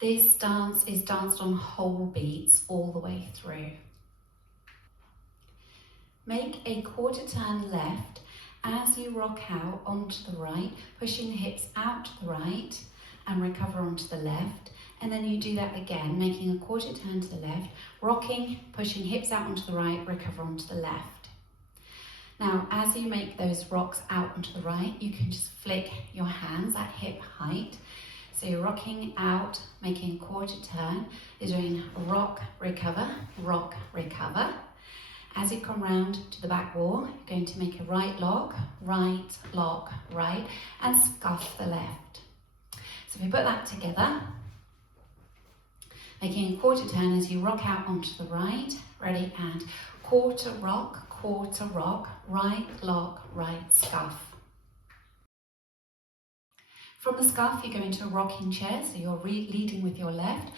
This dance is danced on whole beats all the way through. Make a quarter turn left as you rock out onto the right, pushing the hips out to the right and recover onto the left. And then you do that again, making a quarter turn to the left, rocking, pushing hips out onto the right, recover onto the left. Now, as you make those rocks out onto the right, you can just flick your hands at hip height. So you're rocking out, making a quarter turn. You're doing rock, recover, rock, recover. As you come round to the back wall, you're going to make a right, lock, right, and scuff the left. So if we put that together, making a quarter turn as you rock out onto the right, ready, and quarter rock, right, lock, right, scuff. From the scuff, you go into a rocking chair, so you're leading with your left,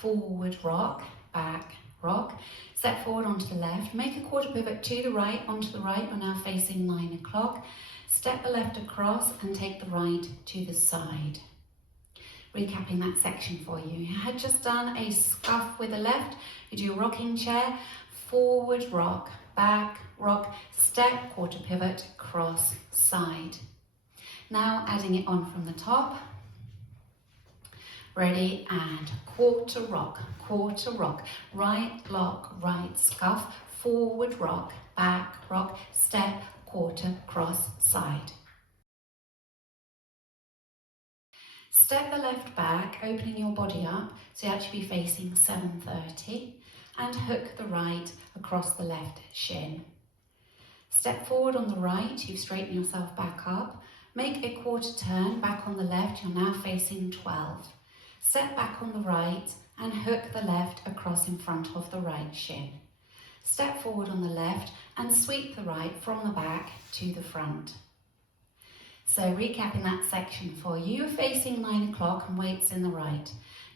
forward rock, back rock, step forward onto the left, make a quarter pivot to the right, onto the right, we're now facing 9 o'clock, step the left across and take the right to the side. Recapping that section for you. You had just done a scuff with the left, you do a rocking chair, forward rock, back rock, step, quarter pivot, cross, side. Now adding it on from the top. Ready, and quarter rock, right lock, right scuff, forward rock, back rock, step, quarter, cross, side. Step the left back, opening your body up, so you actually be facing 7:30, and hook the right across the left shin. Step forward on the right, you straighten yourself back up, make a quarter turn back on the left, you're now facing 12. Step back on the right and hook the left across in front of the right shin. Step forward on the left and sweep the right from the back to the front. So recapping that section for you, you're facing 9 o'clock and weights in the right.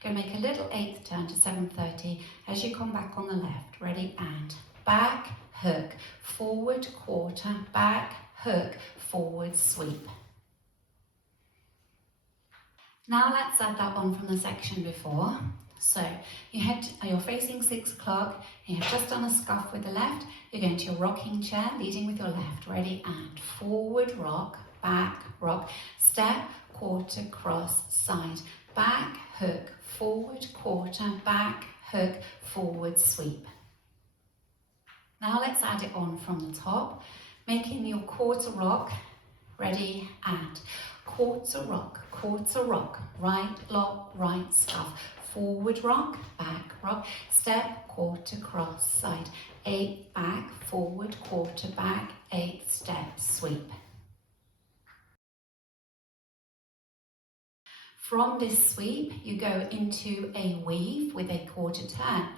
Go make a little 8th turn to 7:30 as you come back on the left. Ready, and back, hook, forward quarter, back, hook, forward sweep. Now let's add that on from the section before. So you're facing 6 o'clock, you have just done a scuff with the left, you're going to your rocking chair, leading with your left, ready, and forward rock, back rock, step, quarter, cross, side, back, hook, forward, quarter, back, hook, forward, sweep. Now let's add it on from the top, making your quarter rock, ready, and quarter rock, right lock, right scuff, forward rock, back rock, step, quarter, cross, side, 8 back, forward, quarter, back, 8 step, sweep. From this sweep, you go into a weave with a quarter turn.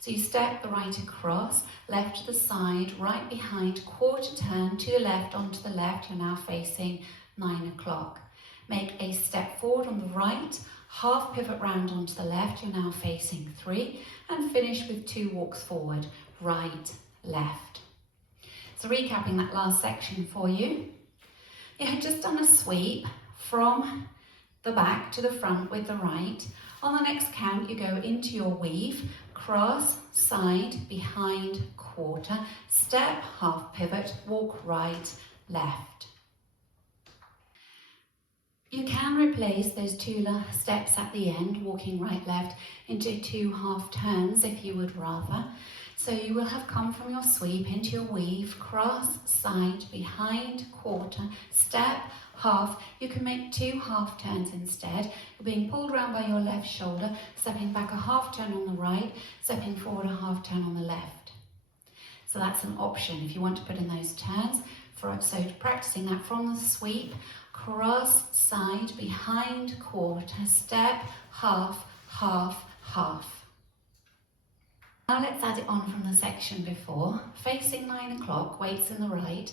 So you step the right across, left to the side, right behind, quarter turn to the left, onto the left, you're now facing 9 o'clock. Make a step forward on the right, half pivot round onto the left, you're now facing 3, and finish with 2 walks forward, right, left. So recapping that last section for you, you had just done a sweep from the back to the front with the right. On the next count, you go into your weave, cross, side, behind, quarter, step, half pivot, walk right, left. You can replace those 2 steps at the end, walking right, left, into 2 half turns if you would rather. So you will have come from your sweep into your weave, cross, side, behind, quarter, step, half. You can make 2 half turns instead. You're being pulled around by your left shoulder, stepping back a half turn on the right, stepping forward a half turn on the left. So that's an option if you want to put in those turns. So practicing that from the sweep, cross, side, behind, quarter, step, half, half, half. Now let's add it on from the section before. Facing 9 o'clock, weights in the right,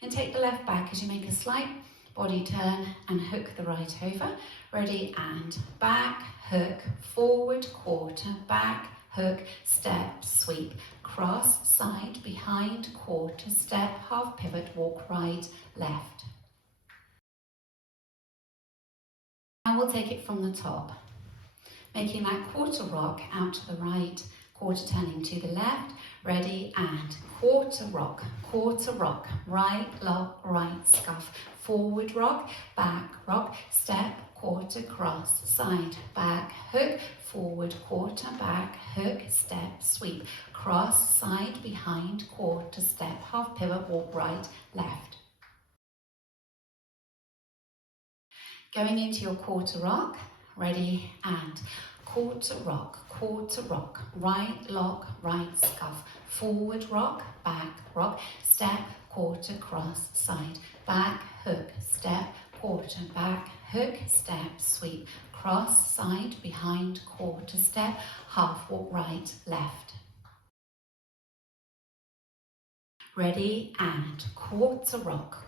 and take the left back as you make a slight body turn and hook the right over. Ready, and back, hook, forward, quarter, back, hook, step, sweep, cross, side, behind, quarter, step, half pivot, walk right, left. Now we'll take it from the top. Making that quarter rock out to the right, quarter turning to the left, ready, and quarter rock, right lock, right scuff, forward rock, back rock, step, quarter cross, side, back hook, forward quarter, back hook, step, sweep, cross, side, behind, quarter, step, half pivot, walk right, left. Going into your quarter rock, ready, and quarter rock, right lock, right scuff, forward rock, back rock, step, quarter cross, side, back hook, step, quarter, back hook, step, sweep, cross, side, behind, quarter, step, half walk right, left. Ready, and quarter rock,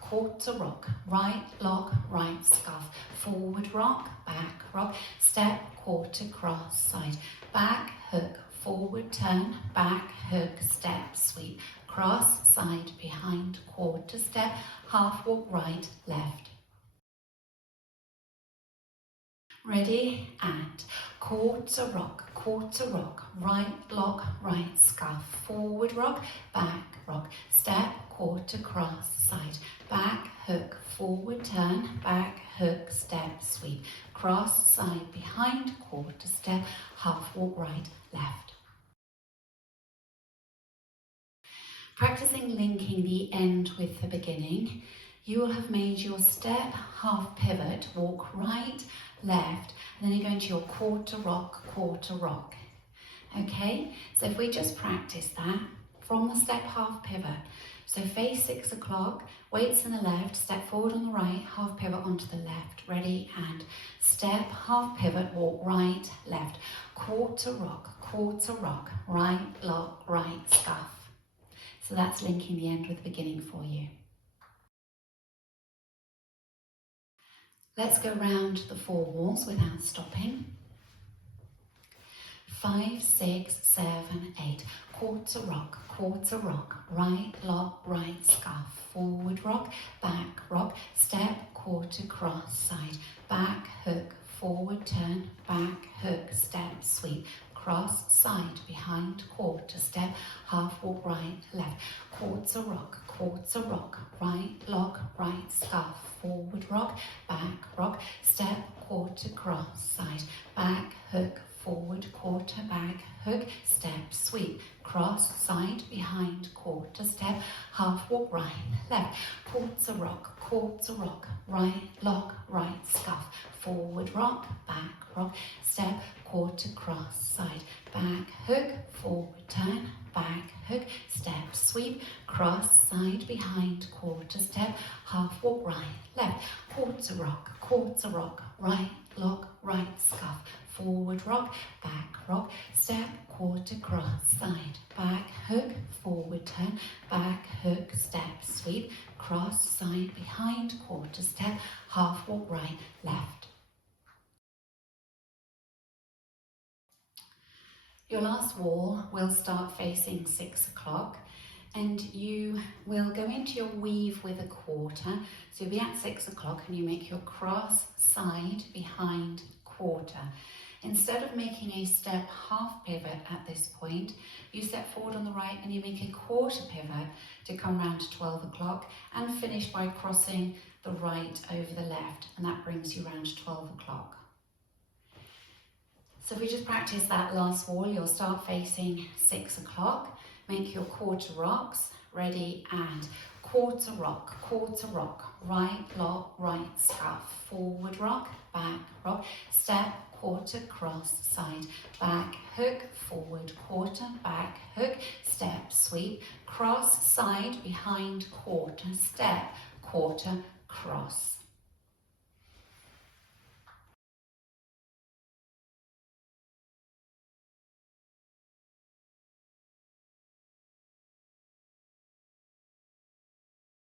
right lock, right scuff, forward rock, back rock, step, quarter cross, side, back hook, forward turn, back hook, step, sweep, cross, side, behind, quarter step, half walk right, left. Ready, and quarter rock, right lock, right scuff, forward rock, back rock, step, quarter cross, side, back hook, forward turn, back hook, step, sweep, cross, side, behind, quarter step, half walk right, left. Practicing linking the end with the beginning, you will have made your step, half pivot, walk right, left, and then you go into your quarter rock, Okay, so if we just practice that from the step, half pivot. So face 6 o'clock, weights in the left, step forward on the right, half pivot onto the left, ready, and step, half pivot, walk right, left, quarter rock, right lock, right scuff. So that's linking the end with the beginning for you. Let's go round the 4 walls without stopping. 5, 6, 7, 8. Quarter rock, right lock, right scuff, forward rock, back rock, step, quarter cross, side, back hook, forward turn, back hook, step, sweep, cross, side, behind, quarter step, half walk right, left, quarter rock, right lock, right scuff, forward rock, back rock, step, quarter cross, side, back hook, forward quarter, back hook, step, sweep, cross, side, behind, quarter step, half walk right, left, quarter rock, right lock, right scuff, forward rock, back rock, step, quarter cross, side, back hook, forward turn, back hook, step, sweep, cross, side, behind, quarter step, half walk right, left, quarter rock, right lock, right scuff, forward rock, back rock, step, quarter cross, side, back hook, forward turn, back hook, step, sweep, cross, side, behind, quarter step, half walk right, left. Your last wall will start facing 6 o'clock and you will go into your weave with a quarter. So you'll be at 6 o'clock and you make your cross, side, behind, quarter. Instead of making a step half pivot at this point, you step forward on the right and you make a quarter pivot to come round to 12 o'clock and finish by crossing the right over the left, and that brings you round to 12 o'clock. So if we just practice that last wall, you'll start facing 6 o'clock, make your quarter rocks, ready, and quarter rock, right lock, right scuff, forward rock, back rock, step, quarter cross, side, back hook, forward quarter, back hook, step, sweep, cross, side, behind, quarter, step, quarter, cross.